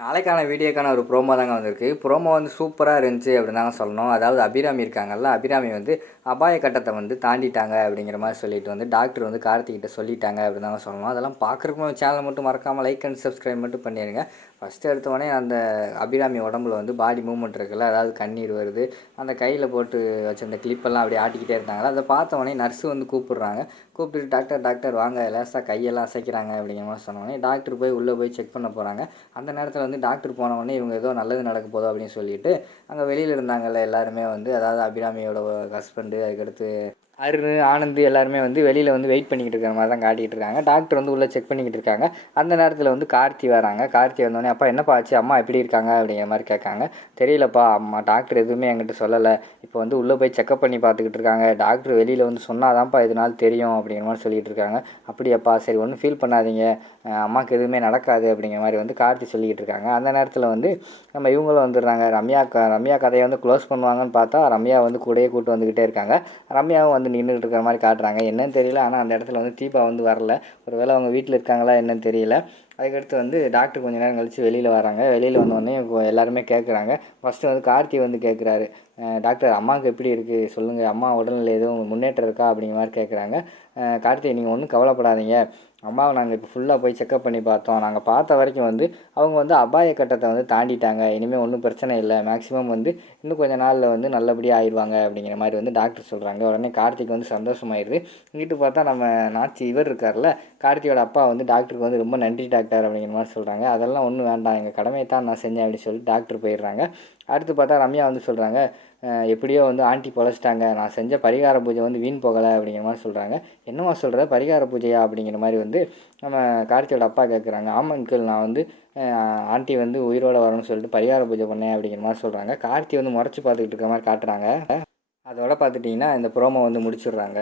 நாளைக்கான வீடியோக்கான ஒரு ப்ரோமோ தாங்க வந்திருக்கு. ப்ரோமோ வந்து சூப்பராக இருந்துச்சு அப்படின்னு தாங்க சொல்லணும். அதாவது அபிராமி இருக்காங்கல்ல அபிராமி வந்து அபாய கட்டத்தை வந்து தாண்டிட்டாங்க அப்படிங்கிற மாதிரி சொல்லிட்டு வந்து டாக்டர் வந்து கார்த்திகிட்ட சொல்லிட்டாங்க அப்படின்னு தாங்க சொல்லணும். அதெல்லாம் பார்க்குறதுக்கு சேனல் மட்டும் மறக்காமல் லைக் அண்ட் சப்ஸ்கிரைப் மட்டும் பண்ணிடுங்க ஃபஸ்ட்டு எடுத்தோடனே அந்த அபிராமி உடம்புல வந்து பாடி மூவ்மெண்ட் இருக்குல்ல அதாவது கண்ணீர் வருது. அந்த கையில் போட்டு வச்சிருந்த கிளிப்பெல்லாம் அப்படியே ஆட்டிக்கிட்டே இருந்தாங்களா அதை பார்த்தவொடனே நர்ஸு வந்து கூப்பிடுறாங்க. கூப்பிட்டு டாக்டர் டாக்டர் வாங்க லேசாக கையெல்லாம் அசைக்கிறாங்க அப்படிங்கிற மாதிரி சொன்னோடனே டாக்டர் போய் உள்ளே போய் செக் பண்ண போகிறாங்க அந்த நேரத்தில் வந்து டாக்டர் போன உடனே இவங்க ஏதோ நல்லது நடக்க போதோ அப்படின்னு சொல்லிட்டு அங்கே வெளியில் இருந்தாங்கல்ல எல்லாருமே வந்து அதாவது அபிராமியோட ஹஸ்பண்டு அதுக்கடுத்து அருண் ஆனந்த் எல்லாருமே வந்து வெளியில் வந்து வெயிட் பண்ணிக்கிட்டு இருக்கிற மாதிரி தான் காட்டிகிட்டு இருக்காங்க. டாக்டர் வந்து உள்ளே செக் பண்ணிக்கிட்டு இருக்காங்க. அந்த நேரத்தில் வந்து கார்த்தி வராங்க. கார்த்தி வந்தோடனே அப்பா என்னப்பா ஆச்சு? அம்மா எப்படி இருக்காங்க? அப்படிங்கிற மாதிரி கேட்காங்க. தெரியலப்பா அம்மா டாக்டர் எதுவுமே என்கிட்ட சொல்லலை. இப்போ வந்து உள்ளே போய் செக்அப் பண்ணி பார்த்துக்கிட்டு இருக்காங்க. டாக்டர் வெளியில் வந்து சொன்னாதான்ப்பா இதனால் தெரியும் அப்படிங்கிற மாதிரி சொல்லிகிட்டு இருக்காங்க. அப்படியாப்பா சரி ஒன்றும் ஃபீல் பண்ணாதீங்க. அம்மாவுக்கு எதுவுமே நடக்காது அப்படிங்கிற மாதிரி வந்து கார்த்தி சொல்லிக்கிட்டு இருக்காங்க. அந்த நேரத்தில் வந்து நம்ம இவங்களும் வந்துடுறாங்க. ரம்யா க ரம்யா கதையை வந்து க்ளோஸ் பண்ணுவாங்கன்னு பார்த்தா ரம்யா வந்து கூடயே கூட்டு வந்துக்கிட்டே இருக்காங்க. ரம்யாவும் வந்து நின்றுட்டு இருக்கிற மாதிரி காட்டுறாங்க. என்னன்னு தெரியல. ஆனால் அந்த இடத்துல வந்து தீபா வந்து வரல. ஒருவேளை அவங்க வீட்டில் இருக்காங்களா என்னன்னு தெரியல. அதுக்கடுத்து வந்து டாக்டர் கொஞ்ச நேரம் கழித்து வெளியில் வராங்க. வெளியில் வந்தோடனே எல்லாருமே கேட்குறாங்க ஃபஸ்ட்டு வந்து கார்த்தி வந்து கேட்குறாரு டாக்டர் அம்மாவுக்கு எப்படி இருக்குது சொல்லுங்கள் அம்மா உடல்நிலை எதுவும் முன்னேற்றம் இருக்கா? அப்படிங்கிற மாதிரி கேட்குறாங்க கார்த்தி நீங்கள் ஒன்றும் கவலைப்படாதீங்க. அம்மாவை நாங்கள் இப்போ ஃபுல்லாக போய் செக்அப் பண்ணி பார்த்தோம். நாங்கள் பார்த்த வரைக்கும் வந்து அவங்க வந்து அபாய கட்டத்தை வந்து தாண்டிட்டாங்க. இனிமேல் ஒன்றும் பிரச்சனை இல்லை. மேக்ஸிமம் வந்து இன்னும் கொஞ்ச நாளில் வந்து நல்லபடியாக ஆயிடுவாங்க. அப்படிங்கிற மாதிரி வந்து டாக்டர் சொல்கிறாங்க உடனே கார்த்திக் வந்து சந்தோஷமாயிருது இங்கிட்டு பார்த்தா நம்ம நாச்சி இவர் இருக்கார்ல கார்த்தியோட அப்பா வந்து டாக்டருக்கு வந்து ரொம்ப நன்றி டாக்டர் டாக்டர் அப்படிங்கிற மாதிரி சொல்கிறாங்க அதெல்லாம் ஒன்றும் வேண்டாம். எங்கள் கடமையை தான் நான் செஞ்சேன் அப்படின்னு சொல்லி டாக்டர் போயிடுறாங்க. அடுத்து பார்த்தா ரம்யா வந்து சொல்கிறாங்க எப்படியோ வந்து ஆண்டி பொழைச்சிட்டாங்க. நான் செஞ்ச பரிகார பூஜை வந்து வீண் போகலை அப்படிங்கிற மாதிரி சொல்கிறாங்க என்னவா சொல்கிற பரிகார பூஜையா? அப்படிங்கிற மாதிரி வந்து நம்ம கார்த்தியோட அப்பா கேட்குறாங்க ஆமாம் நான் வந்து ஆண்டி வந்து உயிரோடு வரணும்னு சொல்லிட்டு பரிகார பூஜை பண்ணேன் அப்படிங்கிற மாதிரி சொல்கிறாங்க கார்த்தி வந்து முறைச்சி பார்த்துக்கிட்டு இருக்க மாதிரி காட்டுறாங்க. அதோட பார்த்துட்டிங்கன்னா இந்த ப்ரோமோ வந்து முடிச்சிடுறாங்க.